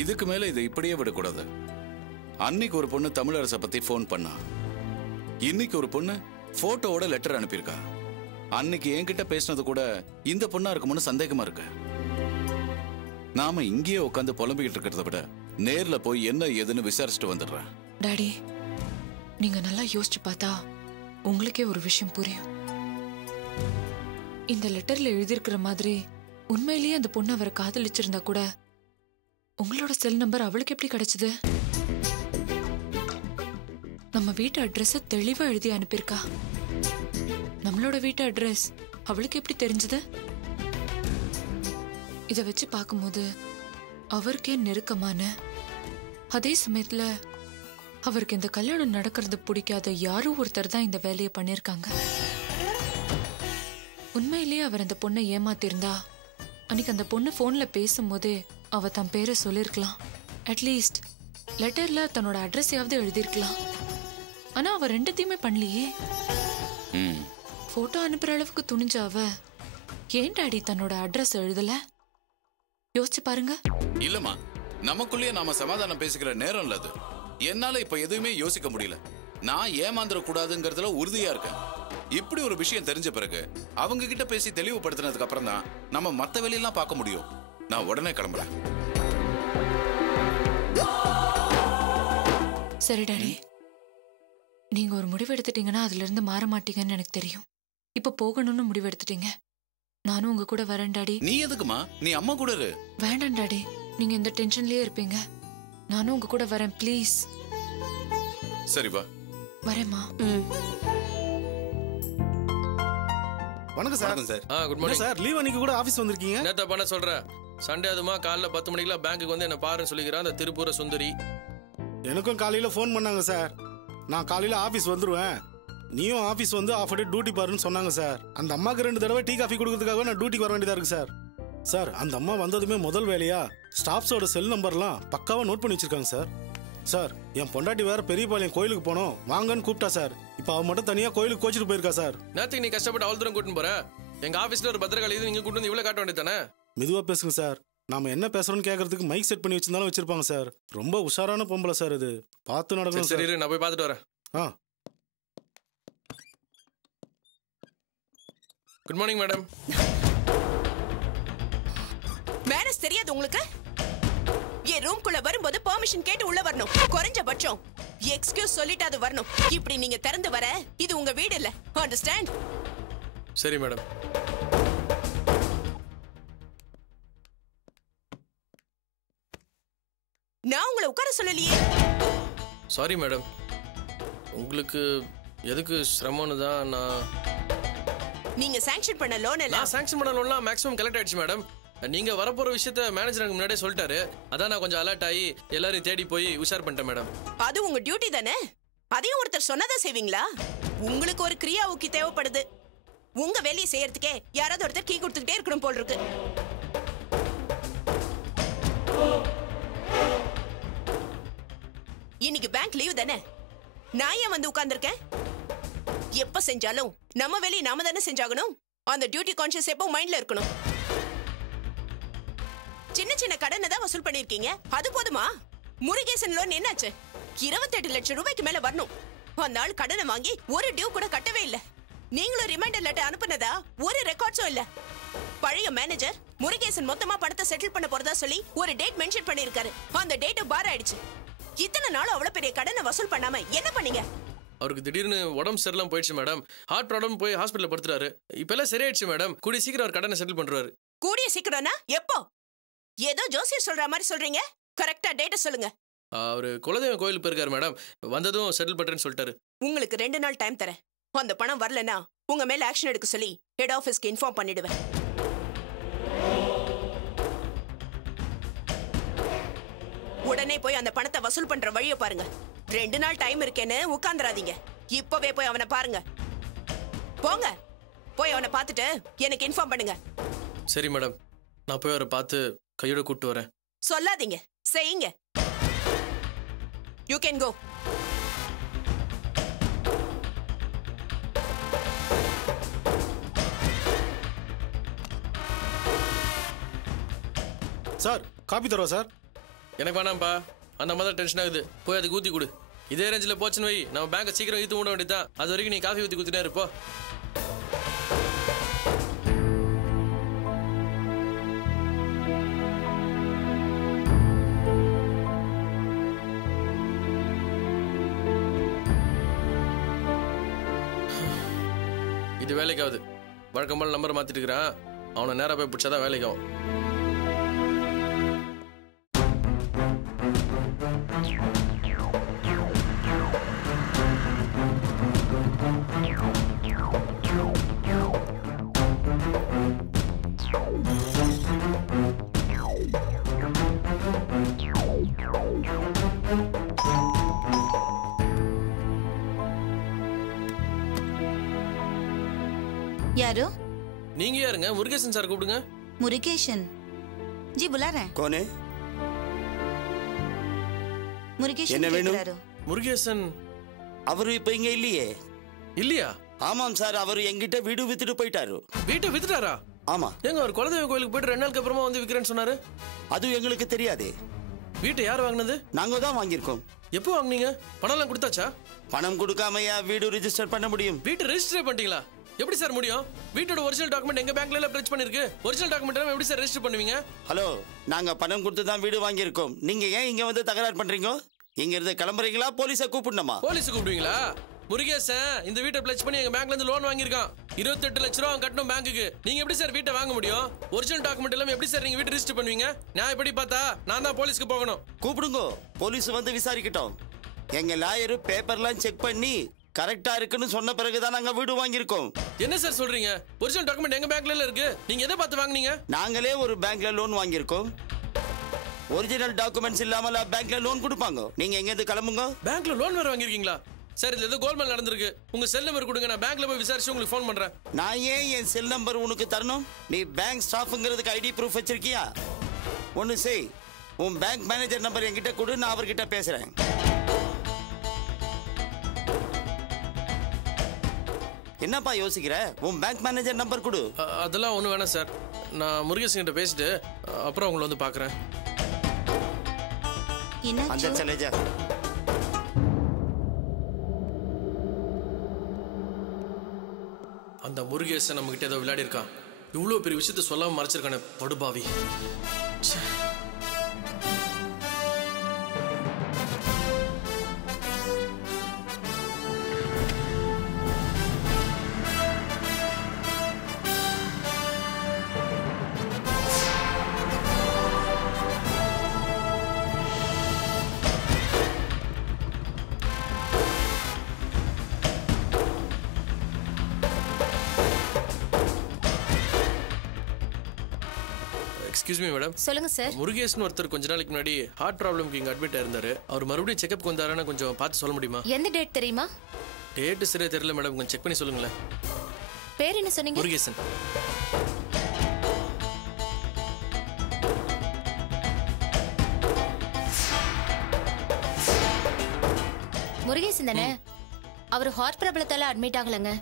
இதுக்கு மேல இதை இப்படியே விடக்கூடாது. அன்னைக்கு ஒரு பொண்ணு தமிழரசை பத்தி போன் பண்ணா, இன்னைக்கு ஒரு பொண்ணு போட்டோவோட லெட்டர் அனுப்பியிருக்கா. அன்னைக்கு என்கிட்ட பேசினது கூட இந்த பொண்ணா இருக்கும்னு சந்தேகமா இருக்கு. நாம இங்கேயே உட்காந்து புலம்பிக்கிட்டு இருக்கிறத விட நேர்ல போய் என்ன ஏதுன்னு விசாரிச்சுட்டு வந்துடுறேன். டாடி, நீங்க நல்லா யோசிச்சு பார்த்தா உங்களுக்கே ஒரு விஷயம் புரியும். இந்த லெட்டர்ல எழுதியிருக்கிற மாதிரி உண்மையிலேயே அந்த பொண்ணு அவரை காதலிச்சிருந்தா கூட உங்களோட செல் நம்பர் அவளுக்கு எப்படி கிடைச்சது? நம்ம வீட்டு அட்ரஸ் தெளிவா எழுதி அனுப்பியிருக்கா. நம்மளோட வீட்டு அட்ரஸ் அவளுக்கு எப்படி தெரிஞ்சது? இத வச்சு பார்க்கும்போது அவருக்கே நெருக்கமான, அதே சமயத்துல அவருக்கு இந்த கல்யாணம் நடக்கிறது பிடிக்காத யாரோ ஒருத்தர் தான் இந்த வேலையை பண்ணிருக்காங்க. உண்மையிலேயே அவர் அந்த பொண்ணை ஏமாத்திருந்தா அன்னைக்கு அந்த பொண்ணு போன்ல பேசும்போதே அவ தன் பேரை சொல்லிருக்கலாம். அட்லீஸ்ட் லெட்டர்ல தன்னோட அட்ரஸையாவது எழுதிருக்கலாம். ஆனா அவ ரெண்டுத்தையுமே பண்ணலையே. போட்டோ அனுப்புற அளவுக்கு துணிஞ்ச அவ ஏன் டாடி தன்னோட அட்ரஸ் எழுதல? யோசிச்சு பாருங்க. இல்லம்மா, நமக்குள்ளேயே நாம சமாதானம் பேசிக்கிற நேரம் இல்ல அது. என்னால இப்ப எதுவுமே யோசிக்க முடியல. நான் ஏமாந்துட கூடாதுங்கிறதுல உறுதியா இருக்கேன். இப்படி ஒரு விஷயம் தெரிஞ்ச பிறகு அவங்க கிட்ட பேசி தெளிவுபடுத்தினதுக்கு அப்புறம் தான் நம்ம மத்த வேலையெல்லாம் பார்க்க முடியும். நான் உடனே கிளம்புறேன். சரி டாடி, நீங்க ஒரு முடிவு எடுத்துட்டீங்கன்னா அதுல இருந்து மாற மாட்டீங்கன்னு எனக்கு தெரியும். இப்ப போகணும்னு முடிவு எடுத்துட்டீங்க. நானும் உங்க கூட வரேன் டாடி. நீ எதுக்குமா? நீ அம்மா கூட இரு. வேண்டாம் டாடி, நீங்க இந்த டென்ஷன்லயே இருப்பீங்க. நானும் உங்க கூட வரேன், ப்ளீஸ். சரி வா. வரேம்மா. வணக்கம் sir. Sir. Good morning sir. Leave அன்னைக்கு கூட ஆபீஸ் வந்திருக்கீங்க. என்னத்த பண்ண சொல்ற? சண்டே அதுமா காலைல 10 மணிக்கெல்லாம் பேங்க்குக்கு வந்து என்ன பாருன்னு சொல்லிக்கிறான் அந்த திருப்பூர சுந்தரி. எனக்கும் காலையில ஃபோன் பண்ணாங்க சார். நான் காலையில ஆபீஸ் வந்துருவேன், நீயும் ஆபீஸ் வந்து ஆஃப் டே டியூட்டி பாருன்னு சொன்னாங்க சார். அந்த அம்மாக்கு 2 தடவை டீ காஃபி கொடுக்கறதுக்காக நான் டியூட்டிக்கு வர வேண்டியதா இருக்கு சார். சார், அந்த அம்மா வந்ததுமே முதல் வேலையா ஸ்டாஃப்ஸோட செல் நம்பர்லாம் பக்காவா நோட் பண்ணி வச்சிருக்காங்க சார். சார், என் பொண்டாட்டி வேற பெரியபாளையம் கோயிலுக்கு போனோம் வாங்கன்னு கூப்பிட்டா சார். இப்ப அவ மட்டும் தனியா கோயிலுக்கு கோச்சிட்டு போயிருக்கா சார். நேத்துக்கு நீ கஷ்டப்பட்டு அவ்வளவு தூரம் கூட்டின்னு போற? எங்க ஆபீஸ்ல ஒரு பத்திரகாளி நீங்க கூட்டு வந்து இவ்வளவு காட்ட வேண்டியதானே? மெதுவா பேசுங்க சார். நாம என்ன பேசுறோம்னு கேட்கறதுக்கு மைக் செட் பண்ணி வச்சிருந்தாலும் வச்சிருப்பாங்க சார். ரொம்ப உஷாரான பொம்பளை சார் இது. பார்த்து நடக்கணும் சார். சரி, நான் போய் பார்த்துட்டு வரேன். Good morning madam. மேனஸ் தெரியாது உங்களுக்கு? என் ரூம்குள்ள வரும்போது பெர்மிஷன் கேட்டு உள்ள வரணும். குறைஞ்சபட்சம் எக்ஸ்கியூஸ் சொல்லிட்டு அது வரணும். இப்படி நீங்க திறந்து வர இது உங்க வீடு இல்ல. அண்டர்ஸ்டாண்ட்? சரி மேடம். நான் உங்களை உட்கார சொல்லலையே. சாரி மேடம், உங்களுக்கு எதுக்கு சிரமம்னு தான் நான். நீங்க சாங்ஷன் பண்ண லோன் எல்லாம் நான் சாங்ஷன் பண்ண லோன்லாம் மேக்ஸிமம் கலெக்ட் ஆயிடுச்சு மேடம். நீங்க வரப்போற விஷயத்த மேனேஜர் எனக்கு முன்னாடியே சொல்லிட்டாரு. அதான் நான் கொஞ்சம் அலர்ட் ஆகி எல்லாரையும் தேடி போய் உஷார் பண்ணிட்டேன் மேடம். அது உங்க டியூட்டி தானே. அதையும் ஒருத்தர் சொன்னதா செய்வீங்களா? உங்களுக்கு ஒரு கிரியா ஊக்கி தேவைப்படுது. உங்க வேலையை செய்யறதுக்கே யாராவது ஒருத்தர் கீ கொடுத்துக்கிட்டே இருக்கணும் போல் இருக்கு. இன்னைக்கு பேங்க் லீவ் தானே. நான் ஏன் வந்து உட்கார்ந்திருக்கேன்? எப்ப செஞ்சாலும் நம்ம வேலையை நாம தானே செஞ்சாகணும். அந்த டியூட்டி கான்ஷியஸ் எப்போ மைண்ட்ல இருக்கணும். சின்ன சின்ன கடனை தான் வசூல் பண்ணிருக்கீங்க, அது போதுமா? முருகேசன் லோன் என்னாச்சு? 28 லட்சம் ரூபாய்க்கு மேல வரணும். அந்த ஆள் கடனை வாங்கி ஒரு டியூ கூட கட்டவே இல்ல. நீங்களும் ரிமைண்டர் லெட்டர் அனுப்புனதா ஒரு ரெக்கார்ட்ஸும் இல்ல. பழைய மேனேஜர் முருகேசன் மொத்தமா பணத்தை செட்டில் பண்ண போறதா சொல்லி ஒரு டேட் மென்ஷன் பண்ணிருக்காரு. அந்த டேட் பார் ஆயிடுச்சு. இத்தனை நாளும் அவ்வளவு பெரிய கடனை வசூல் பண்ணாம என்ன பண்ணீங்க? அவருக்கு திடீர்னு உடம்பு சரியில்லாம போயிடுச்சு மேடம். ஹார்ட் ப்ராப்ளம் போய் ஹாஸ்பிட்டல் படுத்துறாரு. இப்ப எல்லாம் சரியாயிடுச்சு மேடம். கூடிய சீக்கிரம் அவர் கடனை செட்டில் பண்றாரு. கூடிய சீக்கிரம்னா எப்போ? ஏதோ ஜோசியர் சொல்ற மாதிரி சொல்றீங்க. கரெக்டா டேட்ட சொல்லுங்க. அவரு குலதெய்வம் கோயில் போயிருக்காரு மேடம். வந்ததும் செட்டில் பண்றேன்னு சொல்லிட்டாரு. உங்களுக்கு 2 நாள் டைம் தரேன். அந்த பணம் வரலனா உங்க மேல ஆக்ஷன் எடுக்க சொல்லி ஹெட் ஆபீஸ்க்கு இன்ஃபார்ம் பண்ணிடுவேன். உடனே போய் அந்த பணத்தை வசூல் பண்ற வழியை பாருங்க. 2 நாள் டைம் இருக்கேன்னு உட்கார்ந்துராதீங்க. இப்பவே போய் அவனை பாருங்க. போங்க, போய் அவனை பார்த்துட்டு எனக்கு இன்ஃபார்ம் பண்ணுங்க. சரி மேடம், நான் போய் அவரை பார்த்து கையோட கூப்பிட்டு வரேன். சொல்லாதீங்க, செய்யுங்க. You can go. Sir, coffee தருவா சார்? எனக்கு வேணாம்ப்பா, அந்த மாதிரி டென்ஷன் ஆகுது. போய் அதுக்கு ஊற்றி கொடு. இதே ரேஞ்சில் போச்சுன்னு வை, நம்ம பேங்கை சீக்கிரம் இழுத்து மூட வேண்டியதான். அது வரைக்கும் நீ காஃபி ஊற்றி குத்தினே இருப்போ. இது வேலைக்காவது. வழக்கம் போல நம்பர் மாத்திட்டு இருக்கிறான். அவனை நேராக போய் பிடிச்சாதான் வேலைக்காகும். यारो? நீங்க யாருங்க? முருகேசன் சார் கூப்பிடுங்க. मुरुगेशन जी बुला रहे हैं। कौन है? मुरुगेशन என்ன வேணும்? கேக்குறாரு. முருகேசன் அவரு இப்ப இங்க இல்லையே. இல்லையா? ஆமாம் சார், அவரு எங்கிட்ட வீடு வித்துட்டு போயிட்டாரு. வீட்டை வித்துட்டாரா? ஆமா. எங்க ஒரு குலதெய்வ கோயிலுக்கு போயிட்டு 2 நாளுக்கு அப்புறமா வந்து விக்கிறேன்னு சொன்னாரு. அது எங்களுக்கு தெரியாது. வீட்டை யார் வாங்கினது? நாங்க தான் வாங்கியிருக்கோம். எப்போ வாங்குனீங்க? பணம்லாம் கொடுத்தாச்சா? பணம் கொடுக்காமையா வீடு ரெஜிஸ்டர் பண்ண முடியும்? வீட்டை ரெஜிஸ்டர் பண்ணிட்டீங்களா? எப்படி சார் முடியும்? வீட்டோட ஒரிஜினல் டாக்குமெண்ட் எங்க பேங்க்ல எல்லாம் பிரெச் பண்ணிருக்கு. ஒரிஜினல் டாக்குமெண்ட் எல்லாம் எப்படி சார் ரெஜிஸ்டர் பண்ணுவீங்க? ஹலோ, நாங்க பணம் கொடுத்து தான் வீடு வாங்கியிருக்கோம். நீங்க ஏன் இங்க வந்து தகராறு பண்றீங்க? இங்க இருந்து கிளம்புறீங்களா? போலீஸை கூப்பிடணுமா? போலீஸ் கூப்பிடுவீங்களா? முருகேசன் இந்த வீட்டை பிளச் பண்ணி எங்க பேங்க்ல இருந்து லோன் வாங்கியிருக்கான். 28 லட்சம் ரூபா கட்டணும் பேங்க்குக்கு. நீங்க எப்படி சார் வீட்டை வாங்க முடியும்? ஒரிஜினல் டாக்குமெண்ட் எல்லாம் எப்படி சார் நீங்க வீட்டை ரெஜிஸ்டர் பண்ணுவீங்க? நான் எப்படி பார்த்தா நான் தான் போலீஸ்க்கு போகணும். கூப்பிடுங்க, போலீஸ் வந்து விசாரிக்கட்டும். எங்க லாயர் பேப்பர்லாம் செக் பண்ணி கரெக்டா இருக்குன்னு சொன்ன பிறகுதான் நாங்க வீடு வாங்கியிருக்கோம். என்ன சார் சொல்றீங்க? ஒரிஜினல் டாக்குமெண்ட் எங்க பேங்க்ல இருக்கு. நீங்க எதை பார்த்து வாங்குனீங்க? நாங்களே ஒரு பேங்க்ல லோன் வாங்கியிருக்கோம். ஒரிஜினல் டாக்குமெண்ட்ஸ் இல்லாமல பேங்க்ல லோன் கொடுப்பாங்க. நீங்க எங்க இருந்து கிளம்புங்க. பேங்க்ல லோன் வேற வாங்கிருக்கீங்களா? சார் இதுல ஏதோ கோல்மால் நடந்திருக்கு. உங்க செல் நம்பர் கொடுங்க, நான் பேங்க்ல போய் விசாரிச்சு உங்களுக்கு ஃபோன் பண்றேன். நான் ஏன் என் செல் நம்பர் உனக்கு தரணும்? நீ பேங்க் ஸ்டாஃப்ங்கிறதுக்கு ஐடி ப்ரூஃப் வச்சிருக்கியா? ஒன்னு செய், உன் பேங்க் மேனேஜர் நம்பர் என்கிட்ட கொடு, நான் அவர்கிட்ட பேசுறேன். என்னப்பா யோசிக்கிற? உன் பேங்க் மேனேஜர் நம்பர் கொடு. அதெல்லாம் ஒன்றும் வேணாம் சார். நான் முருகேசன் கிட்ட பேசிட்டு அப்புறம் உங்களை வந்து பார்க்குறேன். அந்த சலேஜா அந்த முருகேசன் நம்ம கிட்ட ஏதோ விளையாடி இருக்கான். இவ்வளோ பெரிய விஷயத்த சொல்லாம மறைச்சிருக்கானே படுபாவி. Excuse me madam. சொல்லுங்க சார். முருகேசன் ஒருத்தர் கொஞ்ச நாளைக்கு முன்னாடி ஹார்ட் ப்ராப்ளம்க்கு இங்க அட்மிட் ஆயிருந்தாரு. அவர் மறுபடியும் செக்அப் வந்தாருன்னா கொஞ்சம் பார்த்து சொல்ல முடியுமா? எந்த டேட் தெரியுமா? டேட் சரியா தெரியல மேடம், கொஞ்சம் செக் பண்ணி சொல்லுங்களேன். பேர் என்ன சொன்னீங்க? முருகேசன். முருகேசன் தானே? அவர் ஹார்ட் ப்ராப்ளத்தால அட்மிட் ஆகலங்க.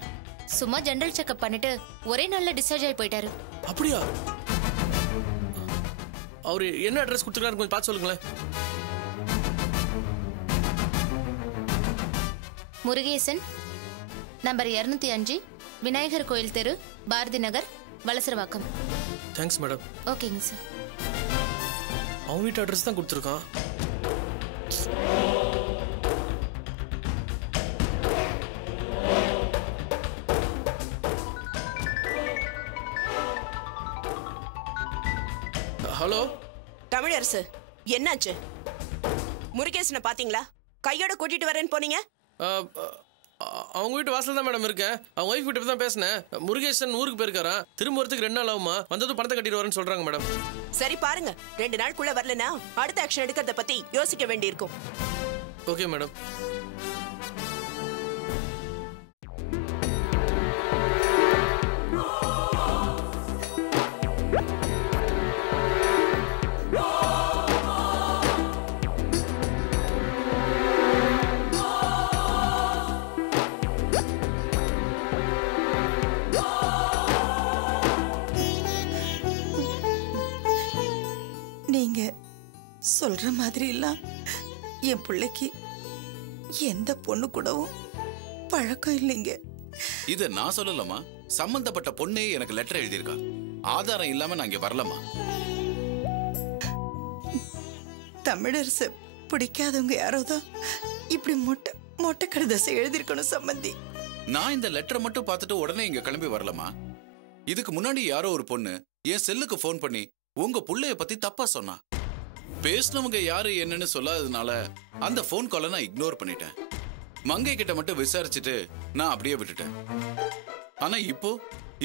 சும்மா ஜெனரல் செக்அப் பண்ணிட்டு ஒரே நாள்ல டிஸ்சார்ஜ் ஆகி போயிட்டாரு. அப்படியா? அவரு என்ன அட்ரஸ் கொடுத்துருக்காரு கொஞ்சம் பார்த்து சொல்லுங்களேன். முருகேசன், நம்பர் 205, விநாயகர் கோயில் தெரு, பாரதி நகர், வலசரவாக்கம். Thanks madam. ஓகேங்க சார். அவன் வீட்டு அட்ரஸ் தான் கொடுத்துருக்கான். ஹலோ தமிழரசு, என்னாச்சு? முருகேசனை பாத்தீங்களா? கையோட கூட்டிட்டு வரேன்னு போனீங்க. அவங்க வீட்டு வாசல் தான் மேடம் இருக்கேன். அவங்க ஒய்ஃப் கிட்ட தான் பேசினேன். முருகேசன் ஊருக்கு போயிருக்காரா, திரும்ப வரதுக்கு 2 நாள் ஆகுமா, வந்ததும் பணத்தை கட்டிட்டு வரேன்னு சொல்றாங்க மேடம். சரி பாருங்க, 2 நாளுக்குள்ள வரலனா அடுத்த ஆக்ஷன் எடுக்கிறத பத்தி யோசிக்க வேண்டியிருக்கும். Okay madam. சொல்ற மாதிரி எல்லாம் என் பிள்ளைக்கு எந்த பொண்ணு கூடவும் பழக்கம் இல்லைங்க. இத நான் சொல்லலமா, சம்பந்தப்பட்ட பொண்ணே எனக்கு லெட்டர் எழுதியிருக்கா. ஆதாரம் இல்லாம நான் இங்க வரலமா. தமிழரசு பிடிக்காதவங்க யாரோதான் இப்படி மொட்டை கடிதத்தை எழுதிருக்கணும் சம்பந்தி. நான் இந்த லெட்டரை மட்டும் பார்த்துட்டு உடனே இங்க கிளம்பி வரலமா. இதுக்கு முன்னாடி யாரோ ஒரு பொண்ணு என் செல்லுக்கு போன் பண்ணி உங்க புள்ளைய பத்தி தப்பா சொன்னா. பேசினவங்க யாரு என்னன்னு சொல்லாததுனால அந்த போன் காலை நான் இக்னோர் பண்ணிட்டேன். மங்கை கிட்ட மட்டும் விசாரிச்சுட்டு நான் அப்படியே விட்டுட்டேன். ஆனா இப்போ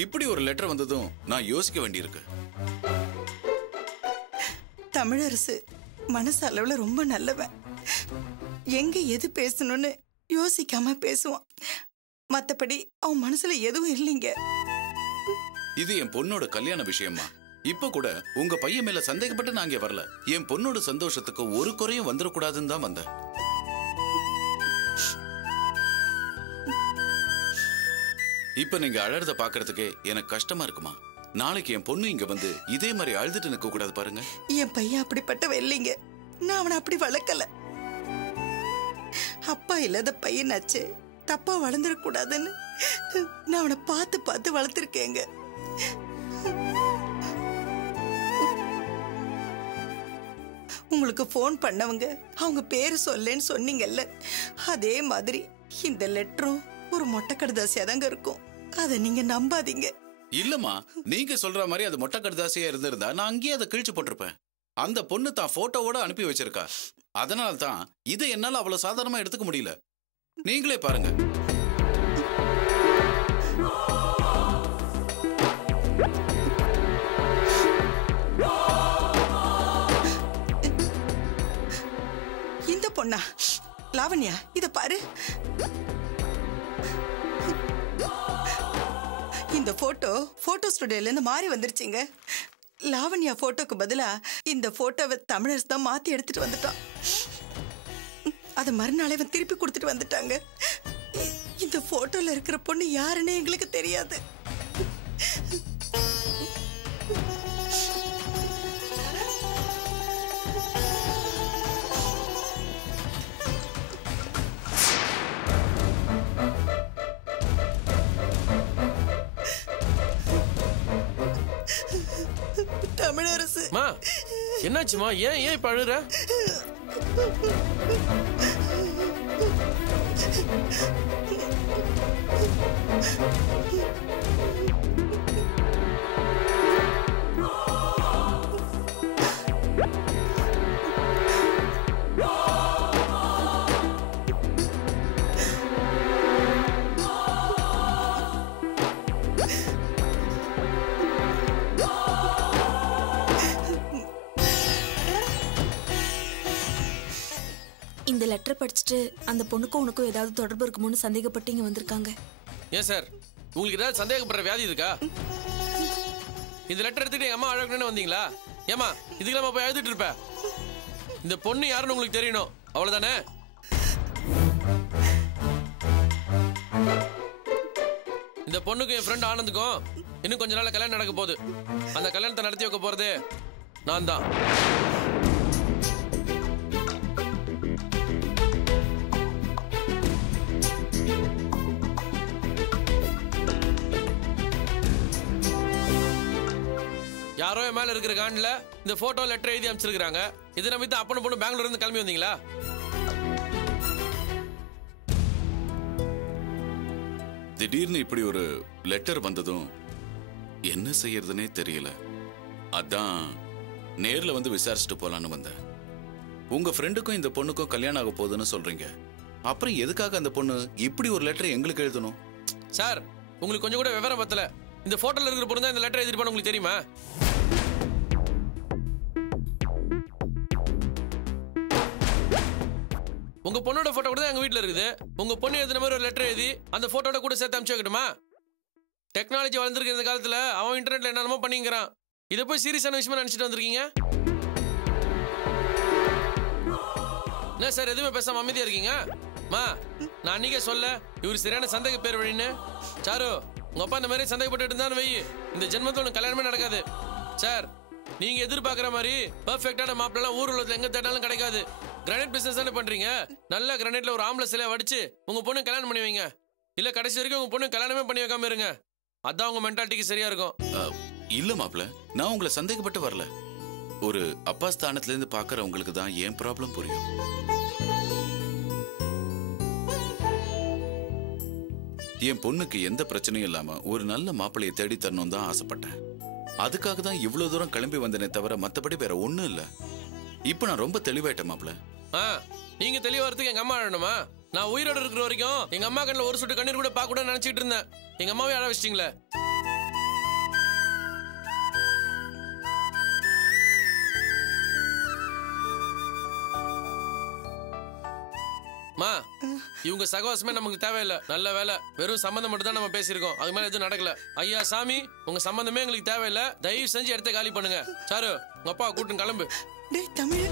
இப்படி ஒரு லெட்டர் வந்ததும் நான் யோசிக்க வேண்டியிருக்கு. தமிழரசு மனசு அளவுல ரொம்ப நல்லவன். எங்க எது பேசணும்னு யோசிக்காம பேசுவான். மத்தபடி அவன் மனசுல எதுவும் இல்லைங்க. இது என் பொண்ணோட கல்யாண விஷயமா. இப்ப கூட உங்க பையன் மேல சந்தேகப்பட்டு நான் இங்க வரல. என் பொண்ணோட சந்தோஷத்துக்கு ஒரு குறையும் வந்துடக்கூடாதுன்னு தான் வந்தேன். இப்ப நீங்க அழறத பாக்குறதுக்கே எனக்கு கஷ்டமா இருக்குமா. நாளைக்கு என் பொண்ணு இங்க வந்து இதே மாதிரி அழுதுட்டு நிக்க கூடாது பாருங்க. என் பையன் அப்படிப்பட்டவ இல்லைங்க. நான் அவனை அப்படி வளர்க்கல. அப்பா இல்லாத பையனாச்சு, தப்பா வளர்ந்துடக்கூடாதுன்னு நான் அவனை பார்த்து பார்த்து வளர்த்துருக்கேங்க. உங்களுக்கு போன் பண்ணவங்க அவங்க பேரு சொல்லேன்னு சொன்னீங்கல்ல, அதே மாதிரி இந்த லெட்டரும் ஒரு மொட்டை கடிதாசியா தாங்க இருக்கும். அதை நீங்க நம்பாதீங்க. இல்லம்மா, நீங்க சொல்ற மாதிரி அது மொட்டை கடிதாசியா இருந்திருந்தா நான் அங்கேயே அதை கிழிச்சு போட்டிருப்பேன். அந்த பொண்ணு தான் போட்டோவோட அனுப்பி வச்சிருக்கா. அதனால தான் இதை என்னால அவ்வளவு சாதாரணமா எடுத்துக்க முடியல. நீங்களே பாருங்க. இந்த பொண்ணா லாவண்யா, இத பாரு. இந்த போட்டோ ஸ்டுடியோல இருந்து மாறி வந்துருச்சுங்க. லாவண்யா போட்டோக்கு பதிலா இந்த போட்டோவை தமிழரசு தான் மாத்தி எடுத்துட்டு வந்துட்டான். அதை மறுநாளே திருப்பி கொடுத்துட்டு வந்துட்டாங்க. இந்த போட்டோல இருக்கிற பொண்ணு யாருன்னு எங்களுக்கு தெரியாது. தமிழரசு, என்னாச்சுமா? ஏன் இப்ப அழுற? இந்த லெட்டர் படிச்சுட்டு அந்த பொண்ணுக்கும் உனக்கும் ஏதாவது தொடர்பு இருக்குமோன்னு சந்தேகப்பட்டு இங்க வந்திருக்காங்க. ஏன் சார், உங்களுக்கு ஏதாவது சந்தேகப்படுற வியாதி இருக்கா? இந்த லெட்டர் எடுத்துட்டு எங்க அம்மா அழகுன்னு வந்தீங்களா? ஏமா இதுக்கெல்லாம் போய் எழுதிட்டு இருப்ப? இந்த பொண்ணு யாருன்னு உங்களுக்கு தெரியணும், அவ்வளவுதானே? இந்த பொண்ணுக்கும் என் ஃப்ரெண்ட் ஆனந்துக்கும் இன்னும் கொஞ்ச நாள்ல கல்யாணம் நடக்க போகுது. அந்த கல்யாணத்தை நடத்தி வைக்க போறது நான் தான். யாரோ என் மேல இருக்கிற காண்டில இந்த போட்டோ லெட்டர் எழுதி அமைச்சிருக்காங்க. இதை நம்பி தான் அப்பன பொண்ணு பெங்களூர்ல இருந்து கிளம்பி வந்தீங்களா? திடீர்னு இப்படி ஒரு லெட்டர் வந்ததும் என்ன செய்யறதுனே தெரியல. அதான் நேர்ல வந்து விசாரிச்சுட்டு போலான்னு வந்தேன். உங்க ஃப்ரெண்டுக்கும் இந்த பொண்ணுக்கும் கல்யாணம் ஆக போகுதுன்னு சொல்றீங்க. அப்புறம் எதுக்காக அந்த பொண்ணு இப்படி ஒரு லெட்டர் எங்களுக்கு எழுதணும்? சார், உங்களுக்கு கொஞ்சம் கூட விவரம் பத்தல. இந்த போட்டோல இருக்கிற பொண்ணு தான் இந்த லெட்டர் எழுதிருப்பான்னு உங்களுக்கு தெரியுமா? உங்க பொண்ணோட போட்டோ கூட தான் எங்க வீட்டுல இருக்குது. உங்க பொண்ணு எழுதின மாதிரி ஒரு லெட்டர் எழுதி அந்த போட்டோட கூட சேர்த்து அனுப்பிச்சு வைக்கணுமா? டெக்னாலஜி வளர்ந்துருக்கு இந்த காலத்துல. அவன் இன்டர்நெட்ல என்னென்னமோ பண்ணிக்கிறான். இதை போய் சீரியஸான விஷயமா நினைச்சிட்டு வந்திருக்கீங்க? என்ன சார் எதுவுமே பேசாம அமைதியா இருக்கீங்க? மா, நான் அன்னைக்கே சொல்ல இவரு சரியான சந்தேக பேர் வழின்னு. சாரு, உங்க அப்பா இந்த மாதிரி சந்தேகப்பட்டு இருந்தான்னு வை, இந்த ஜென்மத்தில் உனக்கு கல்யாணமே நடக்காது. சார், நீங்க எதிர்பார்க்குற மாதிரி பெர்ஃபெக்டான மாப்பிள்ளலாம் ஊர் உள்ளதுல எங்க தேட்டாலும் கிடைக்காது. கிரானைட் பிசினஸ் தானே பண்றீங்க. நல்ல கிரானைட்ல ஒரு ஆம்பளை சிலையை வடிச்சு உங்க பொண்ணு கல்யாணம் பண்ணி வைங்க. இல்ல கடைசி வரைக்கும் உங்க பொண்ணு கல்யாணமே பண்ணி வைக்காம இருங்க. அதான் உங்க மென்டாலிட்டிக்கு சரியா இருக்கும். இல்ல மாப்பிள்ள, நான் உங்களை சந்தேகப்பட்டு வரல. ஒரு அப்பா ஸ்தானத்துல இருந்து பாக்குற உங்களுக்கு தான் ஏன் ப்ராப்ளம் புரியும். என் பொண்ணுக்கு எந்த பிரச்சனையும் இல்லாம ஒரு நல்ல மாப்பிள்ளையை தேடி தரணும் தான் ஆசைப்பட்டேன். அதுக்காக தான் இவ்வளவு தூரம் கிளம்பி வந்தனே தவிர மத்தபடி வேற ஒண்ணும் இல்ல. இப்ப நான் ரொம்ப தெளிவாயிட்டேன் மாப்பிள்ள. நீங்க தெளிவாகிறதுக்கு எங்க அம்மா அழணுமா? நான் உயிரோட இருக்கிற வரைக்கும் எங்க அம்மா கண்ணில் ஒரு சொட்டு கண்ணீர் கூட பார்க்க கூட நினைச்சிட்டு இருந்தேன். எங்க அம்மாவே அழ வச்சிட்டீங்களே. மா, இவங்க சகவாசமே நமக்கு தேவையில்லை. நல்ல வேலை, வெறும் சம்பந்தம் மட்டும் தான் நம்ம பேசியிருக்கோம். அது மேல எதுவும் நடக்கல. ஐயா சாமி, உங்க சம்பந்தமே எங்களுக்கு தேவையில்லை. தயவு செஞ்சு இடத்த காலி பண்ணுங்க. சாரு, உங்க அப்பா கூட்டின்னு கிளம்பு. டேய் தமிழ்,